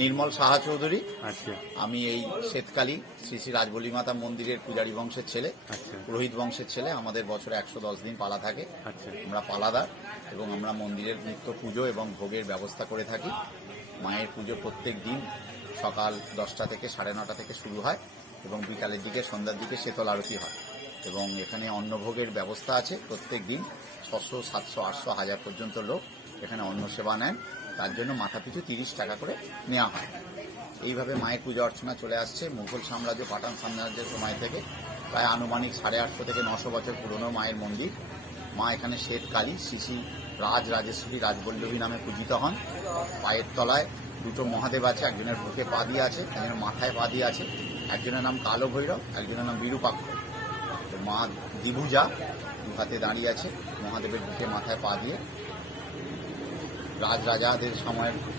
নির্মল সাহা চৌধুরী। আচ্ছা আমি এই শ্বেতকালী শ্রী শ্রী রাজবল্লী মাতা মন্দিরের পূজারী বংশের ছেলে, আচ্ছা পুরোহিত বংশের ছেলে। আমাদের বছরে 110 দিন পালা থাকে। আচ্ছা আমরা পালাদার এবং আমরা মন্দিরের নিত্য পুজো এবং ভোগের ব্যবস্থা করে থাকি। মায়ের পুজো প্রত্যেক দিন সকাল 10টা থেকে 9:30 থেকে শুরু হয় এবং বিকালের দিকে সন্ধ্যার দিকে শীতল আরতি হয় এবং এখানে অন্নভোগের ব্যবস্থা আছে। প্রত্যেক দিন 600, 700, 800, 1000 পর্যন্ত লোক এখানে অন্ন সেবা নেন। তার জন্য মাথাপিছু 30 টাকা করে নেওয়া হয়। এইভাবে মায়ের পূজা অর্চনা চলে আসছে মুঘল সাম্রাজ্য, পাঠান সাম্রাজ্যের সময় থেকে। প্রায় আনুমানিক 850 থেকে 900 বছর পুরনো মায়ের মন্দির। মা এখানে শ্বেতকালী শ্রী শ্রী রাজরাজেশ্বরী রাজবল্লভী নামে পূজিত হন। পায়ের তলায় দুটো মহাদেব আছে, একজনের বুকে পা দিয়ে আছে, একজনের মাথায় পা দিয়ে আছে। একজনের নাম কালো ভৈরব, একজনের নাম বিরূপাক্ষ। তো মা দ্বিভুজা দু হাতে দাঁড়িয়ে আছে, মহাদেবের বুকে মাথায় পা দিয়ে। রাজাদের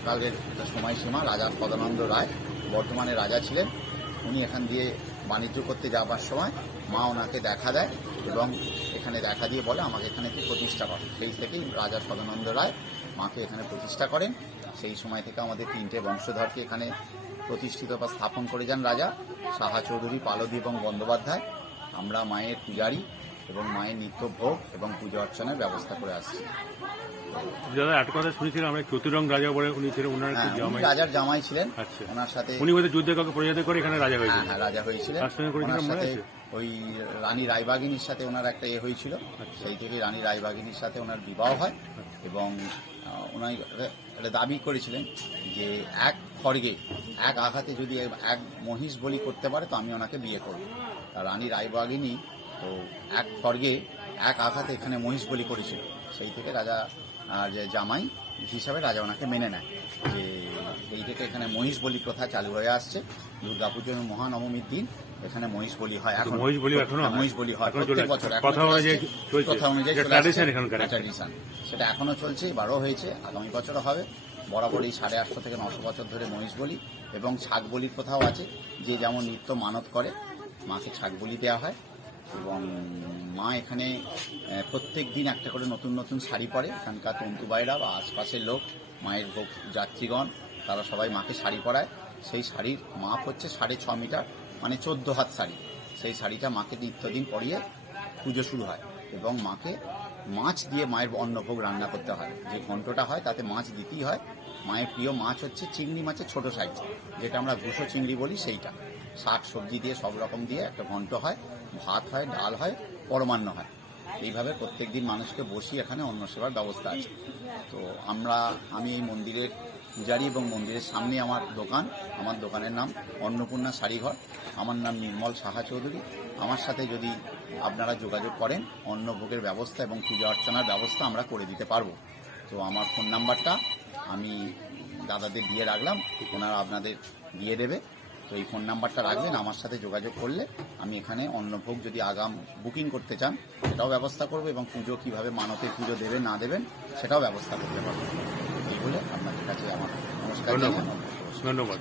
কালের সময়সীমা রাজা সদানন্দ রায় বর্তমানে রাজা ছিলেন। উনি এখান দিয়ে বাণিজ্য করতে যাবার সময় মা ওনাকে দেখা দেয় এবং এখানে দেখা দিয়ে বলে আমাকে এখানে কি প্রতিষ্ঠা করে। সেই থেকেই রাজা সদানন্দ রায় মাকে এখানে প্রতিষ্ঠা করেন। সেই সময় থেকে আমাদের 3টে বংশধরকে এখানে প্রতিষ্ঠিত বা স্থাপন করে যান রাজা সাহা চৌধুরী, পালদী এবং বন্দ্যোপাধ্যায়। আমরা মায়ের পূজারী এবং মায়ের নিত্য ভোগ এবং পুজো অর্চনার ব্যবস্থা করে আসছি। দাদা একটা কথা শুনেছিলাম আমরা চতুরঙ্গ রাজা বলে উনি ছিলেন, ওনার উনি রাজার জামাই ছিলেন। আচ্ছা ওনার সাথে উনি হয়তো যুদ্ধে কাউকে পরাজিত করে এখানে রাজা হয়েছিলেন। হ্যাঁ রাজা হয়েছিলেন। ওনার সাথে ওই রানী রায়বাগিনীর সাথে ওনার একটা হয়েছিল। সেই থেকে রানী রায়বাগিনীর সাথে ওনার বিবাহ হয় এবং ওনার দাবি করেছিলেন যে এক খড়গে এক আঘাতে যদি এক মহিষ বলি করতে পারে তো আমি ওনাকে বিয়ে করব। রানী রায়বাগিনী তো এক খড়গে এক আঘাতে এখানে মহিষ বলি করেছিল। সেই থেকে রাজা যে জামাই হিসাবে রাজা ওনাকে মেনে নেয়। যে এই থেকে এখানে মহিষ বলি প্রথা চালু হয়ে আসছে। দুর্গাপুজোর মহানবমীর দিন এখানে মহিষ বলি হয়। এখন মহিষ বলি হয় প্রত্যেক বছর, প্রথা অনুযায়ী ট্র্যাডিশন সেটা এখনো চলছে, এবারও হয়েছে, আগামী বছরও হবে। বরাবরই 850 থেকে 900 বছর ধরে মহিষ বলি এবং ছাগ বলির প্রথাও আছে। যে যেমন নিত্য মানত করে মাকে ছাগ বলি দেওয়া হয় এবং মা এখানে প্রত্যেক দিন একটা করে নতুন নতুন শাড়ি পরে। এখানকার তন্তুবাইরা বা আশপাশের লোক, মায়ের ভোগ যাত্রীগণ, তারা সবাই মাকে শাড়ি পরায়। সেই শাড়ির মাপ হচ্ছে 6.5 মিটার, মানে 14 হাত শাড়ি। সেই শাড়িটা মাকে নিত্যদিন পরিয়ে পুজো শুরু হয় এবং মাকে মাছ দিয়ে মায়ের অন্নভোগ রান্না করতে হয়। যে ঘন্টটা হয় তাতে মাছ দিতেই হয়। মায়ের প্রিয় মাছ হচ্ছে চিংড়ি মাছের ছোট সাইজ, যেটা আমরা ঘুষো চিংড়ি বলি, সেইটা। শাক সবজি দিয়ে সব রকম দিয়ে একটা ঘন্ট হয়, ভাত হয়, ডাল হয়, পরমান্ন হয়। এইভাবে প্রত্যেক দিন মানুষকে বসিয়ে এখানে অন্ন সেবার ব্যবস্থা আছে। তো আমি এই মন্দিরের পূজারী এবং মন্দিরের সামনে আমার দোকান। আমার দোকানের নাম অন্নপূর্ণা শাড়িঘর। আমার নাম নির্মল সাহা চৌধুরী। আমার সাথে যদি আপনারা যোগাযোগ করেন অন্নভোগের ব্যবস্থা এবং পূজা অর্চনার ব্যবস্থা আমরা করে দিতে পারবো। তো আমার ফোন নাম্বারটা আমি দাদাদের দিয়ে রাখলাম, ওনারা আপনাদের দিয়ে দেবে। তো এই ফোন নাম্বারটা রাখবেন, আমার সাথে যোগাযোগ করলে আমি এখানে অন্নভোগ যদি আগাম বুকিং করতে চান সেটাও ব্যবস্থা করবো এবং পুজো কীভাবে মানতে পুজো দেবেন না দেবেন সেটাও ব্যবস্থা করতে পারবো। এই বলে আপনাদের কাছে আমার নমস্কার। ধন্যবাদ।